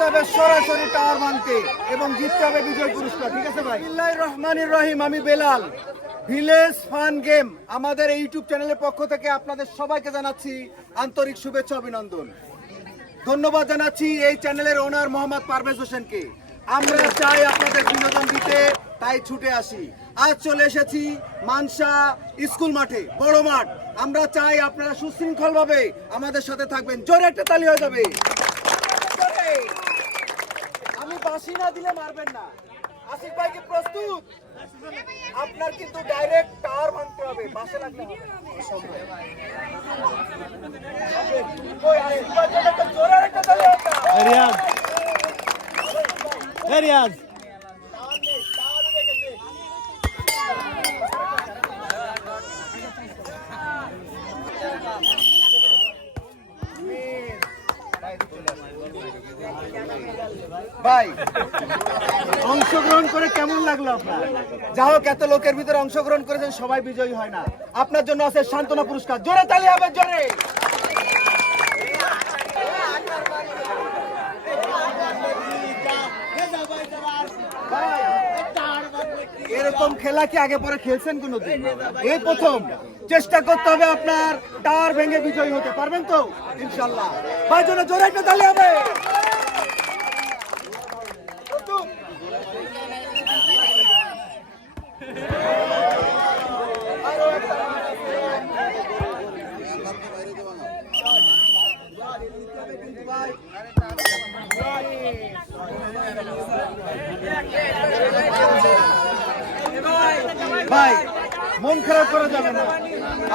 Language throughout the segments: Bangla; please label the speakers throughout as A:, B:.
A: আসতে হবে সরাসরি টাওয়ার এবং জিততে হবে বিজয় পুরস্কার, ঠিক আছে ভাই? রহমানির রহিম, আমি বেলাল। ভিলেজ ফান গেম, আমাদের ইউটিউব চ্যানেলের পক্ষ থেকে আপনাদের সবাইকে জানাচ্ছি আন্তরিক শুভেচ্ছা, অভিনন্দন। ধন্যবাদ জানাচ্ছি এই চ্যানেলের ওনার মোহাম্মদ পারভেজ হোসেনকে। আমরা চাই আপনাদের বিনোদন দিতে, তাই ছুটে আসি। আজ চলে এসেছি মানসা স্কুল মাঠে, বড় মাঠ। আমরা চাই আপনারা সুশৃঙ্খল ভাবে আমাদের সাথে থাকবেন। জোরে একটা তালি হয়ে যাবে জোরে। বাসি না দিলে মারবেন না। আসিফ ভাই কি প্রস্তুত? আপনার কিন্তু ডাইরেক্ট টাওয়ার ভাঙতে হবে বাসে লাগবে জন্য একটা।
B: রিয়াজ। রিয়াজ।
A: ভাই, অংশগ্রহণ করে কেমন লাগল আপনার? যা হোক, এত লোকের ভিতরে অংশগ্রহণ করেছেন, সবাই বিজয়ী হয় না। আপনার জন্য আছে সান্ত্বনা পুরস্কার। জোরে তালি হবে, জোরে ভাই, এরকম খেলা কি আগে পরে খেলছেন কোনোদিন? এই প্রথম। চেষ্টা করতে হবে আপনার, টাওয়ার ভেঙে বিজয়ী হতে। পারবেন তো? ইনশাল্লাহ। ভাই জন্য জোরে একটা তালি হবে প্রথম। ভাই মন খারাপ করা যাবে না।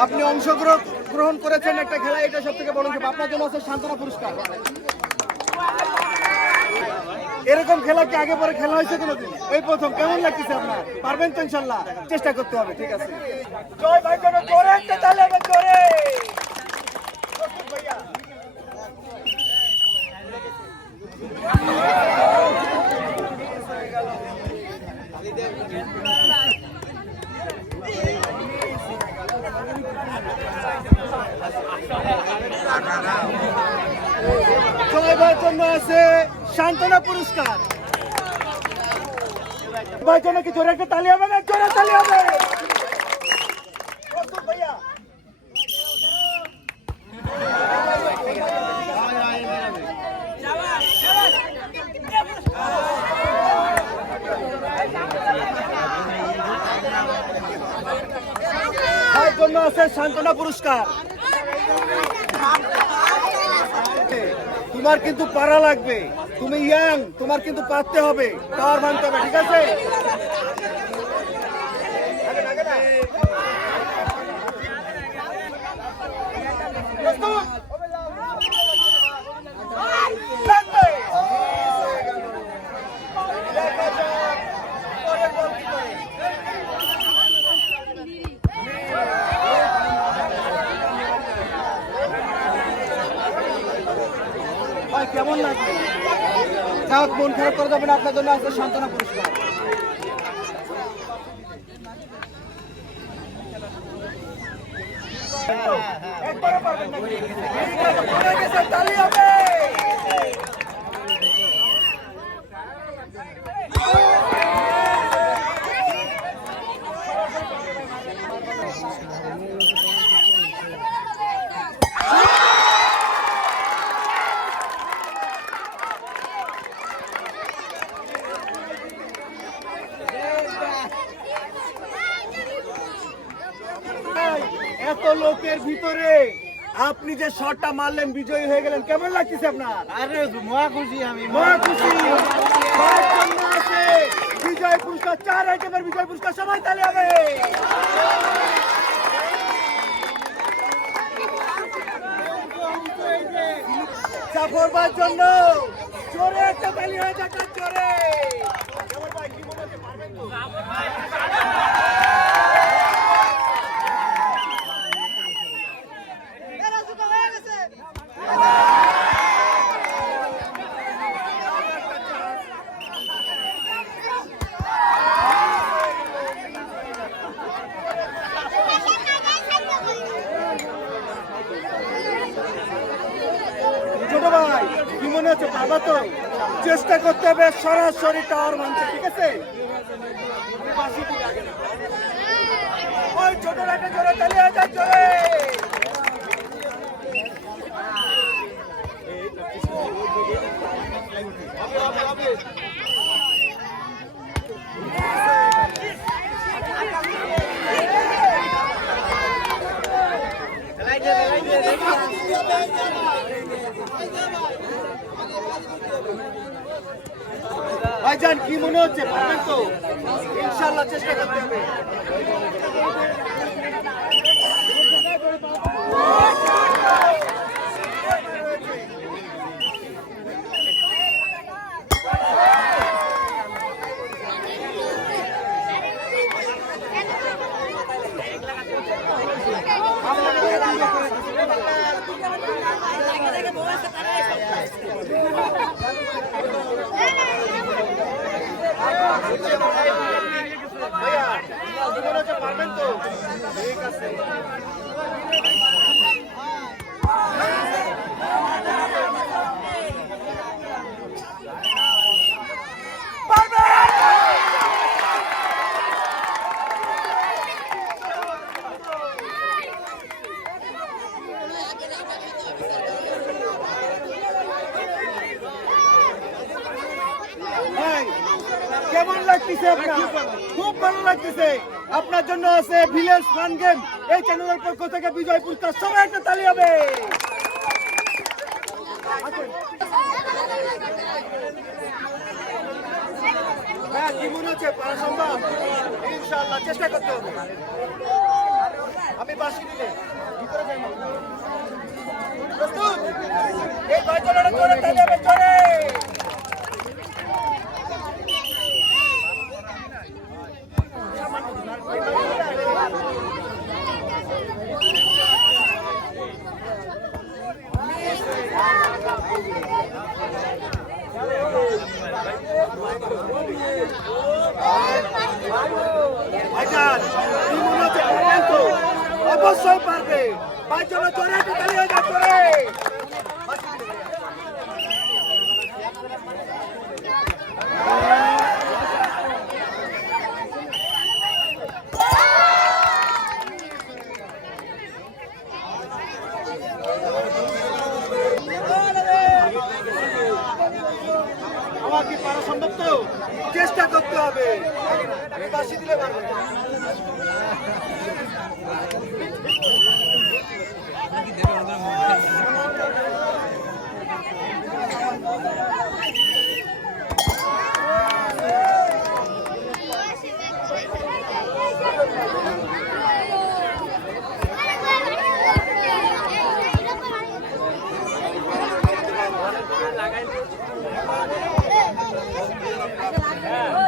A: আপনি অংশগ্রহণ গ্রহণ করেছেন একটা খেলা, এটা সব থেকে বড়। আপনার জন্য আছে সান্ত্বনা পুরস্কার। এরকম খেলা কি আগে পরে খেলা হয়েছে কোনোদিন? এই প্রথম, কেমন লাগতেছে আপনার? পারবেন তো ইনশাল্লাহ। চেষ্টা করতে হবে, ঠিক আছে? জয় ভাই জোরে একটা তালি হবে জোরে। ভাইয়া। জয় ভাইয়ের জন্য আছে, সান্ত্বনা পুরস্কার। ভাইয়ের জন্য কি জোরে একটা তালি হবে না? জোরে তালি হবে। জন্য আছে, সান্ত্বনা পুরস্কার। তোমার কিন্তু পারা লাগবে। তুমি ইয়াং তোমার কিন্তু পারতে হবে। টাওয়ার ভাঙতে হবে, ঠিক আছে প্রস্তুত? লাগবে। দেখা যাক পরের বল কি করে। ভাই কেমন লাগবে যাক মন খারাপ করে যাবেন আপনার জন্য আছে সান্ত্বনা। ভাই, এত লোকের ভিতরে আপনি যে শটটা মারলেন বিজয়ী হয়ে গেলেন কেমন লাগতেছে আপনার?
B: আরে মহা খুশি আমি
A: মহা খুশি। বিজয় পুরস্কার চার আইটেমের বিজয় পুরস্কার সবাই তালি হবে। জন্য জোরে একটা তালি হয়ে যাক জোরে। ভাই, কি মনে হচ্ছে, পারবেন তো? ছোট ভাই কি মনে মনে হচ্ছে পাবা তো চেষ্টা করতে হবে সরাসরি টাওয়ার মানতে ঠিক আছে? ওই ছোট একটা জোরে চালিয়ে যায় জোরে। ভাইজান কি মনে হচ্ছে? পারবেন তো? ইনশাল্লাহ চেষ্টা করতে হবে। লাগতেছে আপনার। খুব ভালো লাগতেছে। আপনার জন্য আছে ভিলেজ ফান গেম। এই চ্যানেলের পক্ষ থেকে বিজয় পুরস্কার সবাই একটা তালি হবে। হ্যাঁ চেষ্টা আমি বাসি দিলে। এই জোরে ভাইজান কি মনে হচ্ছে পারবেন তো অবশ্যই পারবে। ভাই চলো চলে চলে আমার কি পারা সম্ভব তো চেষ্টা করতে হবে। বাসি দিলে না।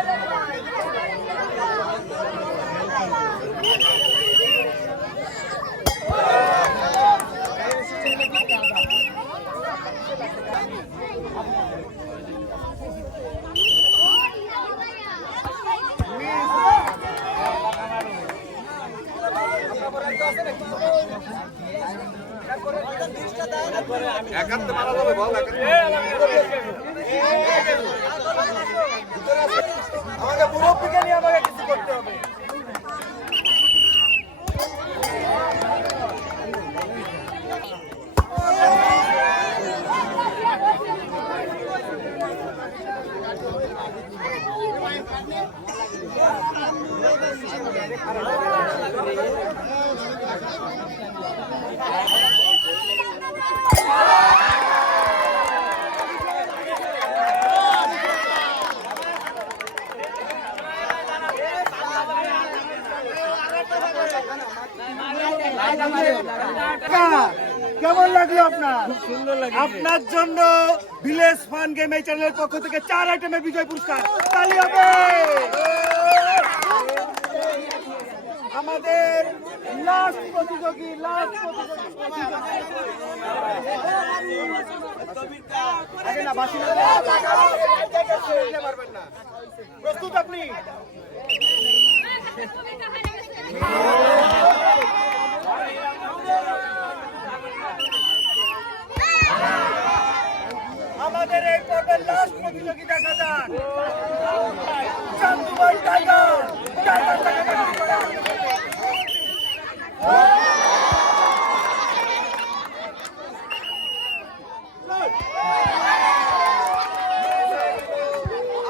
A: আমাকে মুরব্বীকে নিয়ে আমাকে কিছু করতে হবে। কাকা, কেমন লাগল আপনার সুন্দর আপনার জন্য ভিলেজ ফান গেম এই চ্যানেলের পক্ষ থেকে চার আইটেমের বিজয় পুরস্কার তালি হবে আমাদের লাস্ট প্রতিযোগী লাস্ট না প্রস্তুত আপনি আমাদের আমাদের এই পর্বের লাস্ট প্রতিযোগী দেখা যাক চান্দুবাই টাইগার টাইগার টাইগার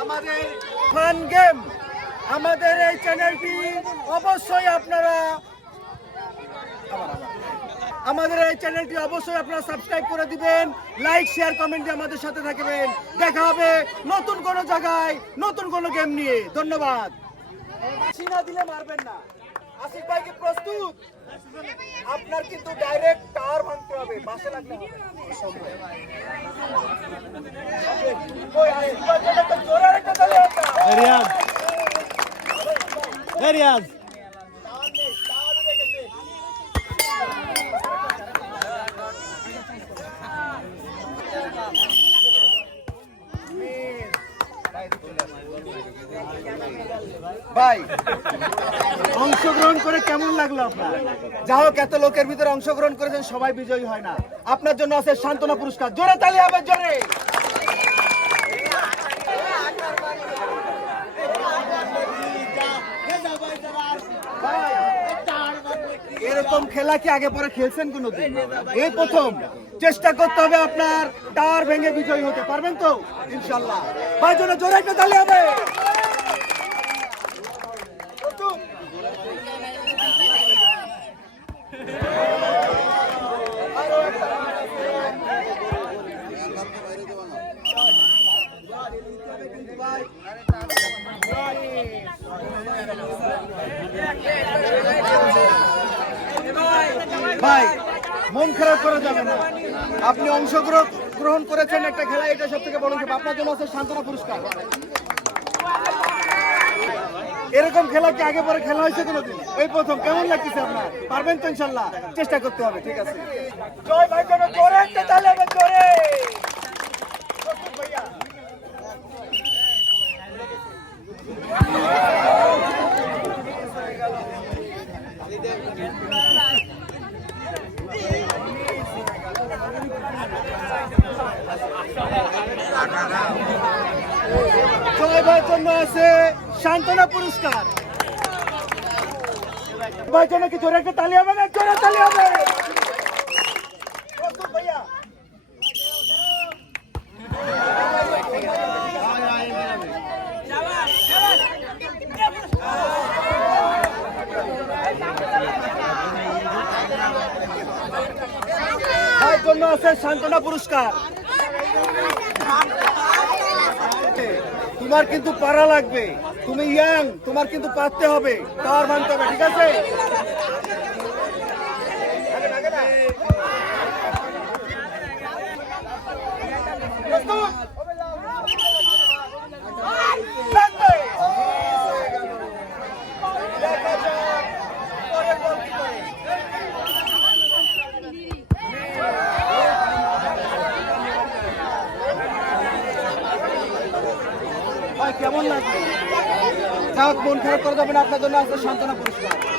A: আমাদের ফান গেম আমাদের এই চ্যানেলটি অবশ্যই আপনারা। আমাদের এই চ্যানেলটি অবশ্যই আপনারা সাবস্ক্রাইব করে দিবেন, লাইক শেয়ার কমেন্টে আমাদের সাথে থাকবেন। দেখা হবে নতুন কোনো জায়গায়, নতুন কোনো গেম নিয়ে। ধন্যবাদ। সিনা দিলে মারবেন না। আসিফ ভাই কি প্রস্তুত? আপনার কিন্তু ডাইরেক্ট টাওয়ার ভাঙতে হবে, বাসে লাগলে হবে। জোরে একটা। ভাই, অংশগ্রহণ করে কেমন লাগল আপনার? যা হোক, এত লোকের ভিতরে অংশগ্রহণ করেছেন, সবাই বিজয়ী হয় না। আপনার জন্য আছে সান্ত্বনা পুরস্কার। জোরে তালি হবে, জোরে ভাই, এরকম খেলা কি আগে পরে খেলছেন কোনোদিন? এই প্রথম। চেষ্টা করতে হবে আপনার টাওয়ার ভেঙে বিজয়ী হতে। পারবেন তো? ইনশাল্লাহ। ভাই জন্য জোরে একটা তালি হবে। ভাই মন খারাপ করা যাবে না। আপনি অংশগ্রহণ গ্রহণ করেছেন একটা খেলা, এটা সব থেকে বড় আপনার জন্য আছে সান্ত্বনা পুরস্কার। এরকম খেলা কি আগে পরে খেলা হয়েছে কোনোদিন? এই প্রথম, কেমন লাগতেছে আপনার? পারবেন তো ইনশাল্লাহ। চেষ্টা করতে হবে, ঠিক আছে? জয় ভাই একটা তালে ভাইয়া জয় জন্য আছে সান্ত্বনা পুরস্কার। ভাইয়ের জন্য কি জোরে একটা তালি হবে না? জোরে তালি হবে। জন্য আছে সান্ত্বনা পুরস্কার। তোমার কিন্তু পারা লাগবে। তুমি ইয়াং তোমার কিন্তু পারতে হবে। তার মানতে হবে, ঠিক আছে। দেখা যাক পরের বল কি করে। ভাই কেমন লাগবে যাক মন খারাপ করা যাবে না আপনার জন্য আছে সান্ত্বনা পুরস্কার।